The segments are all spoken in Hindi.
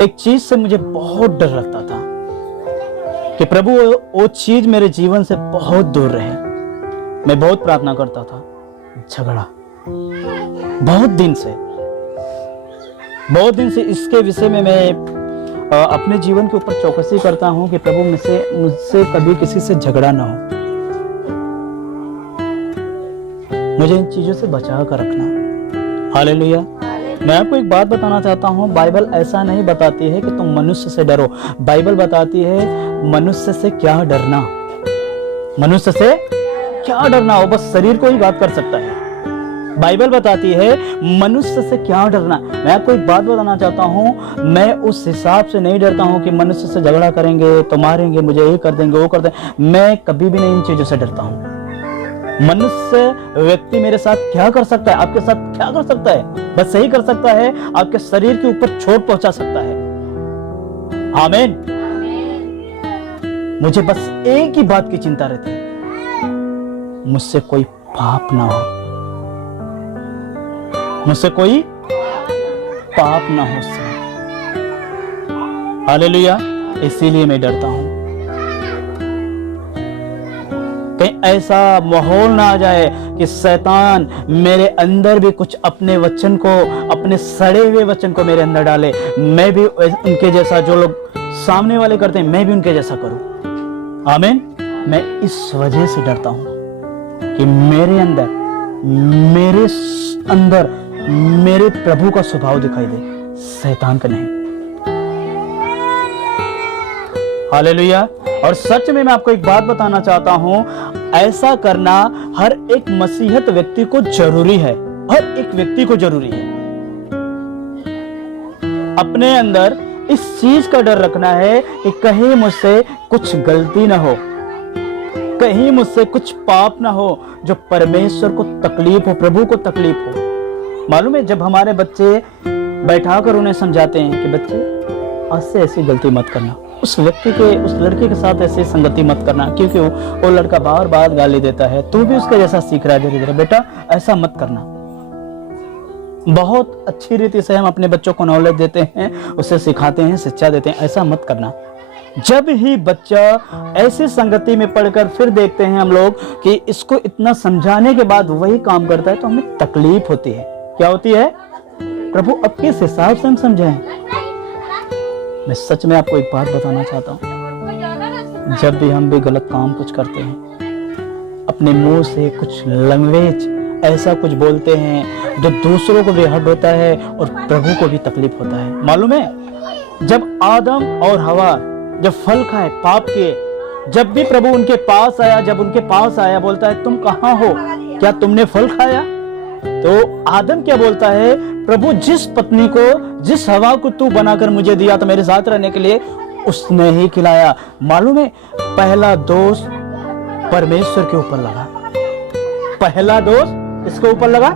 एक चीज से मुझे बहुत डर लगता था कि प्रभु वो चीज मेरे जीवन से बहुत दूर रहे। मैं बहुत प्रार्थना करता था, झगड़ा बहुत दिन से इसके विषय में मैं अपने जीवन के ऊपर चौकसी करता हूं कि प्रभु मुझसे कभी किसी से झगड़ा ना हो, मुझे इन चीजों से बचा कर रखना। हालेलुया। मैं आपको एक बात बताना चाहता हूं, बाइबल ऐसा नहीं बताती है कि तुम मनुष्य से डरो। बाइबल बताती है मनुष्य से क्या डरना, मनुष्य से क्या डरना, वो बस शरीर को ही बात कर सकता है। बाइबल बताती है मनुष्य से क्या डरना। मैं आपको एक बात बताना चाहता हूं, मैं उस हिसाब से नहीं डरता हूं कि मनुष्य से झगड़ा करेंगे तो मारेंगे, मुझे ये कर देंगे वो कर देंगे। मैं कभी भी नहीं इन चीजों से डरता हूं। मनुष्य व्यक्ति मेरे साथ क्या कर सकता है, आपके साथ क्या कर सकता है? बस सही कर सकता है, आपके शरीर के ऊपर चोट पहुंचा सकता है। आमीन। मुझे बस एक ही बात की चिंता रहती है, मुझसे कोई पाप ना हो, मुझसे कोई पाप ना हो। हालेलुया। इसीलिए मैं डरता हूं कहीं ऐसा माहौल ना आ जाए कि शैतान मेरे अंदर भी कुछ अपने वचन को, अपने सड़े हुए वचन को मेरे अंदर डाले, मैं भी उनके जैसा, जो लोग सामने वाले करते हैं मैं भी उनके जैसा करूं। आमीन। मैं इस वजह से डरता हूं कि मेरे अंदर मेरे प्रभु का स्वभाव दिखाई दे, शैतान का नहीं। हालेलुया। और सच में मैं आपको एक बात बताना चाहता हूं, ऐसा करना हर एक मसीहत व्यक्ति को जरूरी है, हर एक व्यक्ति को जरूरी है। अपने अंदर इस चीज का डर रखना है कि कहीं मुझसे कुछ गलती ना हो, कहीं मुझसे कुछ पाप ना हो जो परमेश्वर को तकलीफ हो, प्रभु को तकलीफ हो। मालूम है, जब हमारे बच्चे बैठाकर उन्हें समझाते हैं कि बच्चे आज से ऐसी गलती मत करना, उस व्यक्ति के, उस लड़के के साथ ऐसी संगति मत करना, क्योंकि वो लड़का बार बार गाली देता है, तू भी उसके जैसा सीख रहा है धीरे धीरे, बेटा ऐसा मत करना। बहुत अच्छी रीति से हम अपने बच्चों को नॉलेज देते हैं, उसे सिखाते हैं, शिक्षा देते हैं, ऐसा मत करना। जब ही बच्चा ऐसी संगति में पढ़कर फिर देखते हैं हम लोग कि इसको इतना समझाने के बाद वही काम करता है, तो हमें तकलीफ होती है। क्या होती है? प्रभु अब किस हिसाब से हम समझाएं? मैं सच में आपको एक बात बताना चाहता हूं, जब भी हम भी गलत काम कुछ करते हैं, अपने मुंह से कुछ लैंग्वेज ऐसा कुछ बोलते हैं जो दूसरों को भी हर्ट होता है और प्रभु को भी तकलीफ होता है। मालूम है, जब आदम और हवा जब फल खाए, पाप किए, जब भी प्रभु उनके पास आया, जब उनके पास आया बोलता है तुम कहां हो, क्या तुमने फल खाया? तो आदम क्या बोलता है, प्रभु जिस पत्नी को, जिस हवा को तू बनाकर मुझे दिया था मेरे साथ रहने के लिए, उसने ही खिलाया। मालूम है, पहला दोष परमेश्वर के ऊपर लगा। पहला दोष किसके ऊपर लगा?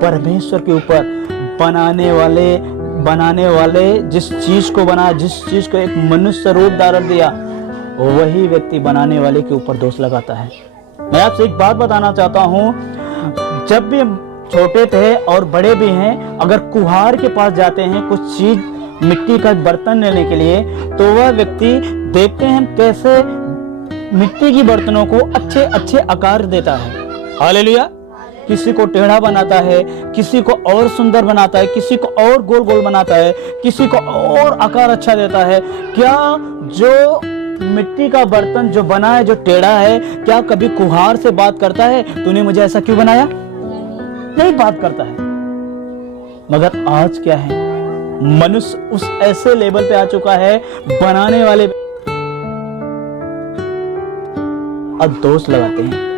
परमेश्वर के ऊपर। बनाने वाले जिस चीज को बनाया, जिस चीज को एक मनुष्य रूप धारण दिया, वही व्यक्ति बनाने वाले के ऊपर दोष लगाता है। मैं आपसे एक बात बताना चाहता हूं, जब भी हम छोटे थे और बड़े भी हैं, अगर कुम्हार के पास जाते हैं कुछ चीज, मिट्टी का बर्तन लेने के लिए, तो वह व्यक्ति देखते हैं कैसे मिट्टी की बर्तनों को अच्छे अच्छे आकार देता है। हालेलुया। किसी को टेढ़ा बनाता है, किसी को और सुंदर बनाता है, किसी को और गोल गोल बनाता है, किसी को और आकार अच्छा देता है। क्या जो मिट्टी का बर्तन जो बना है, जो टेढ़ा है, क्या कभी कुम्हार से बात करता है तूने मुझे ऐसा क्यों बनाया? नहीं बात करता है। मगर आज क्या है, मनुष्य उस ऐसे लेवल पे आ चुका है, बनाने वाले अब दोष लगाते हैं।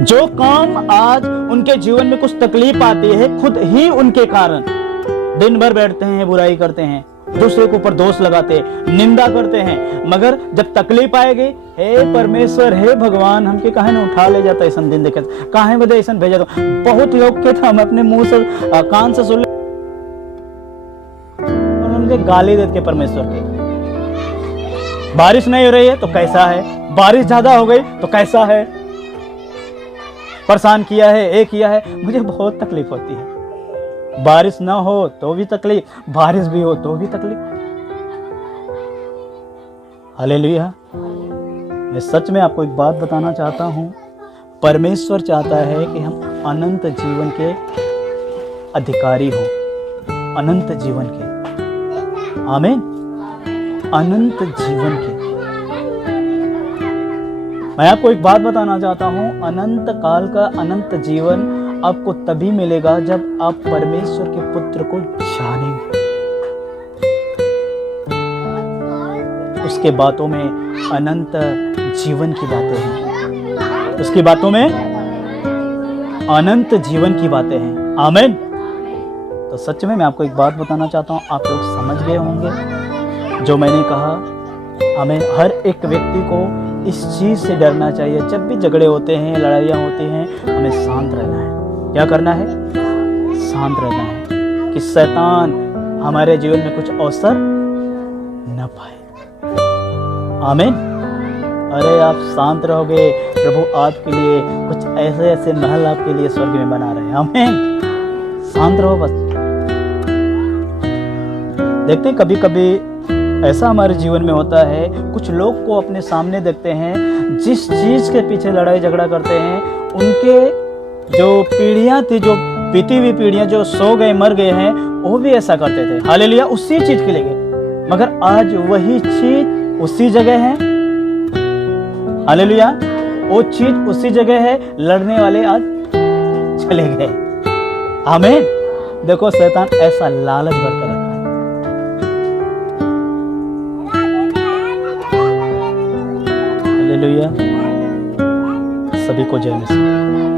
जो काम आज उनके जीवन में कुछ तकलीफ आती है, खुद ही उनके कारण दिन भर बैठते हैं, बुराई करते हैं, दूसरे के ऊपर दोष लगाते, निंदा करते हैं। मगर जब तकलीफ आएगी, हे परमेश्वर, हे भगवान, हमके काहे न उठा ले जाता ऐसा दिन देखे, काहे बदे ऐसा भेजा? तो बहुत लोग के हम अपने मुंह से, कान से सुन ले, उनके गाली देते के परमेश्वर के। बारिश नहीं हो रही है तो कैसा है, बारिश ज्यादा हो गई तो कैसा है, परेशान किया है, ये किया है। मुझे बहुत तकलीफ होती है, बारिश ना हो तो भी तकलीफ, बारिश भी हो तो भी तकलीफ। हालेलुया। मैं सच में आपको एक बात बताना चाहता हूँ, परमेश्वर चाहता है कि हम अनंत जीवन के अधिकारी हो, अनंत जीवन के, आमीन, अनंत जीवन के। मैं आपको एक बात बताना चाहता हूँ, अनंत काल का अनंत जीवन आपको तभी मिलेगा जब आप परमेश्वर के पुत्र को जानेंगे। उसके बातों में अनंत जीवन की बातें हैं, उसकी बातों में अनंत जीवन की बातें हैं, आमीन। तो सच में मैं आपको एक बात बताना चाहता हूँ, आप लोग समझ गए होंगे जो मैंने कहा। हमें हर एक व्यक्ति को इस चीज़ से डरना चाहिए, जब भी झगड़े होते हैं, लड़ाइयाँ होती हैं, हमें शांत रहना है। क्या करना है? शांत रहना है कि शैतान हमारे जीवन में कुछ अवसर न पाए, आमीन। अरे आप शांत रहोगे, प्रभु आपके लिए कुछ ऐसे ऐसे महल आपके लिए स्वर्ग में बना रहे हैं, आमीन। शांत रहो बस। देखते हैं कभी कभी ऐसा हमारे जीवन में होता है, कुछ लोग को अपने सामने देखते हैं, जिस चीज के पीछे लड़ाई झगड़ा करते हैं, उनके जो पीढ़ियां थी, जो बीती हुई पीढ़ियां जो सो गए मर गए हैं, वो भी ऐसा करते थे। हालेलुया, उसी चीज के लिए। मगर आज वही चीज उसी जगह है, हालेलुया, वो चीज उसी जगह है, लड़ने वाले आज चले गए, आमीन। देखो शैतान ऐसा लालच भरकर रखा है। हालेलुया, सभी को जय मसीह।